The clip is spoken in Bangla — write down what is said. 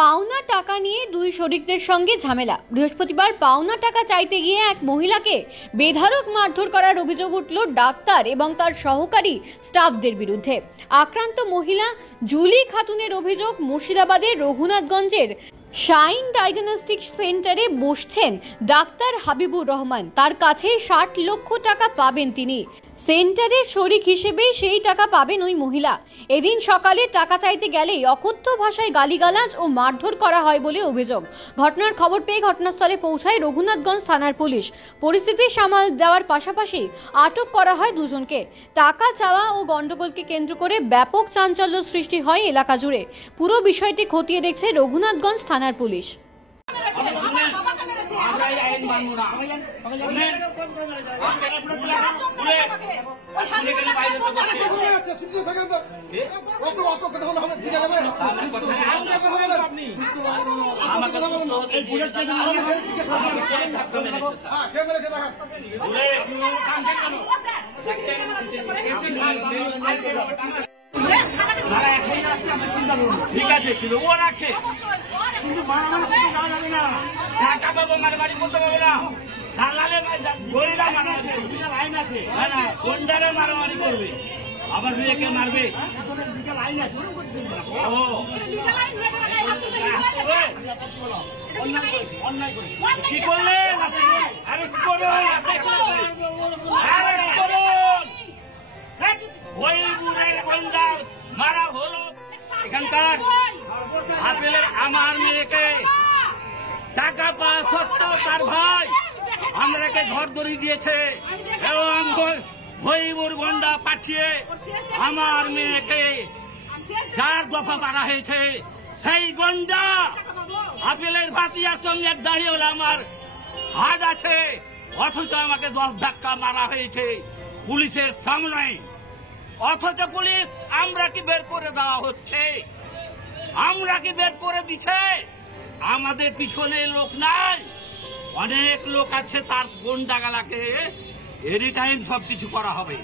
পাওনা টাকা নিয়ে দুই শরিকদের সঙ্গে ঝামেলা। বৃহস্পতিবার পাওনা টাকা চাইতে গিয়ে এক মহিলাকে বেধড়ক মারধর করার অভিযোগ উঠল ডাক্তার এবং তার সহকারী স্টাফদের বিরুদ্ধে। আক্রান্ত মহিলা জুলি খাতুনের অভিযোগ, মুর্শিদাবাদের রঘুনাথগঞ্জের শাইন ডায়াগনস্টিক সেন্টারে বসছেন ডাক্তার হাবিবুর রহমান। তার কাছে 60 লক্ষ টাকা পাবেন তিনি। সেন্টারের শরিক হিসেবে সেই টাকা পাবেন ওই মহিলা। এদিন সকালে টাকা চাইতে গেলেই অকথ্য ভাষায় গালিগালাজ ও মারধর করা হয় বলে অভিযোগ। ঘটনার খবর পেয়ে ঘটনাস্থলে পৌঁছায় রঘুনাথগঞ্জ থানার পুলিশ। পরিস্থিতি সামাল দেওয়ার পাশাপাশি আটক করা হয় দুজনকে। টাকা চাওয়া ও গন্ডগোলকে কেন্দ্র করে ব্যাপক চাঞ্চল্য সৃষ্টি হয় এলাকা জুড়ে। পুরো বিষয়টি খতিয়ে দেখছে রঘুনাথগঞ্জ থানার পুলিশ। ঠিক আছে, কিন্তু ও রাখছে কিন্তু টাকা পাবো মারামারি করতে পারবো না। জানলালে গরিরা মারামারি লাইন আছে, কোনটারে মারামারি করবে, আবার মেয়েকে মারবে। কি করলেন? আরে মারা হলো এখানকার আপেলের আমার মেয়েকে টাকা পাওয়া সত্ত্বেও তার ভাই আমরাকে ঘর ধরে দিয়েছে এবং হরিপুর গন্ডা পাঠিয়ে আমার মেয়েকে 4 দফা মারা হয়েছে। সেই গন্ডা আপেলের ভাতিয়ার সঙ্গে দাঁড়িয়ে হলে আমার হাত আছে, অথচ আমাকে 10 ধাক্কা মারা হয়েছে পুলিশের সামনে। অথচ পুলিশ আমরা কি বের করে দেওয়া হচ্ছে, আমরা কি বের করে দিচ্ছে। আমাদের পিছনে লোক নাই, অনেক লোক আছে, তার গুন্ডাগালাকে এনি টাইম সবকিছু করা হবে।